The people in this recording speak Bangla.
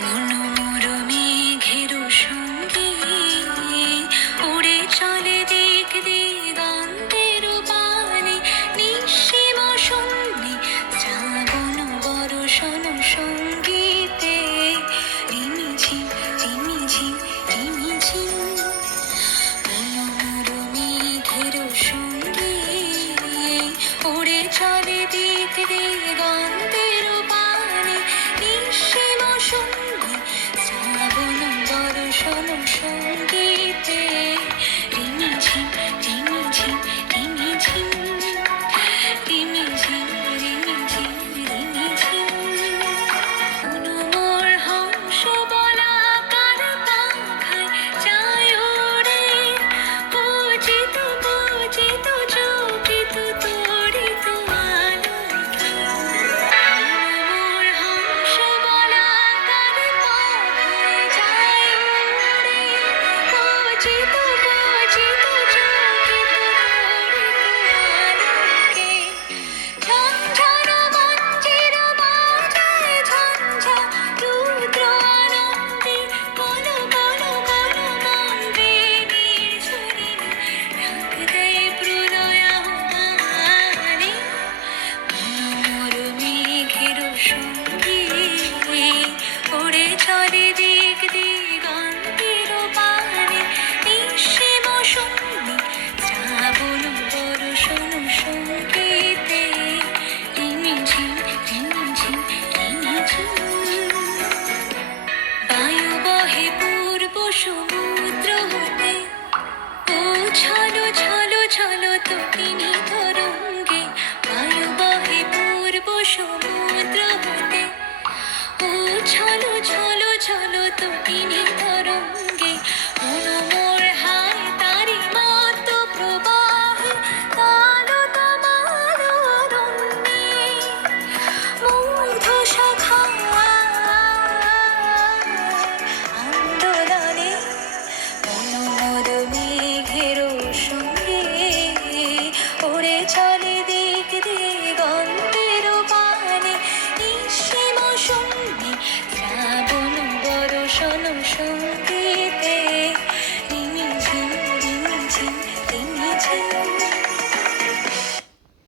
মনোমর মেঘের সঙ্গে উড়ে চলে দিক দিগন্তের পানে, নিঃসীম শূন্যে শ্রাবণ বর্ষণ সঙ্গীতে রিমিঝিম রিমিঝিম রিমিঝিম। মনোমর মেঘের সঙ্গে উড়ে চলে দিক দিগন্তের পানে, নিঃসীম শূন্যে শ্রাবণ বর্ষণ সঙ্গীতে রিমিঝিম রিমিঝিম রিমিঝিম রিমিঝিম রিমিঝিম রিমিঝিম। মনোমর হংস বলাকার পাখায় যায় ওড়ে, পূজিত পূজিত চকিত তড়িত আলোকে। মনোমর হংস বলাকার পাখায় যায় ওড়ে, পূজিত পূজিত চকিত তড়িত আলোকে। ঝঞ্ঝার মঞ্জির বাজায় ঝঞ্ঝা, রুদ্র আনন্দে কল কল কল মন্ত্রে নিঝুরিনি রাগ দেয় প্রলয় আহ্বানে। মনোমর মেঘের সঙ্গে উড়ে চলে দিক দিগন্তের পানে, নিঃসীম শূন্যে শ্রাবণ বর্ষণ সঙ্গীতে রিমিঝিম রিমিঝিম রিমিঝিম। বায়ু বহে পূর্ব সমুদ্র হতে, ও ছলো ছলো ছলো তটিনী তরঙ্গে। বায়ু বহে পূর্ব সমুদ্র হতে, ও ছলো ছলো ছলো তটিনী তরঙ্গে। মনোমর হায় তারি মত প্রবাহে, তালো তামাল অরণ্যে মূর্ধ শাখা আন্দোলনে। মনোমর মেঘের সঙ্গে উড়ে চলে দিক দিগন্তের পানে, নিঃসীম শূন্যে শ্রাবণ বর্ষণ সঙ্গীতে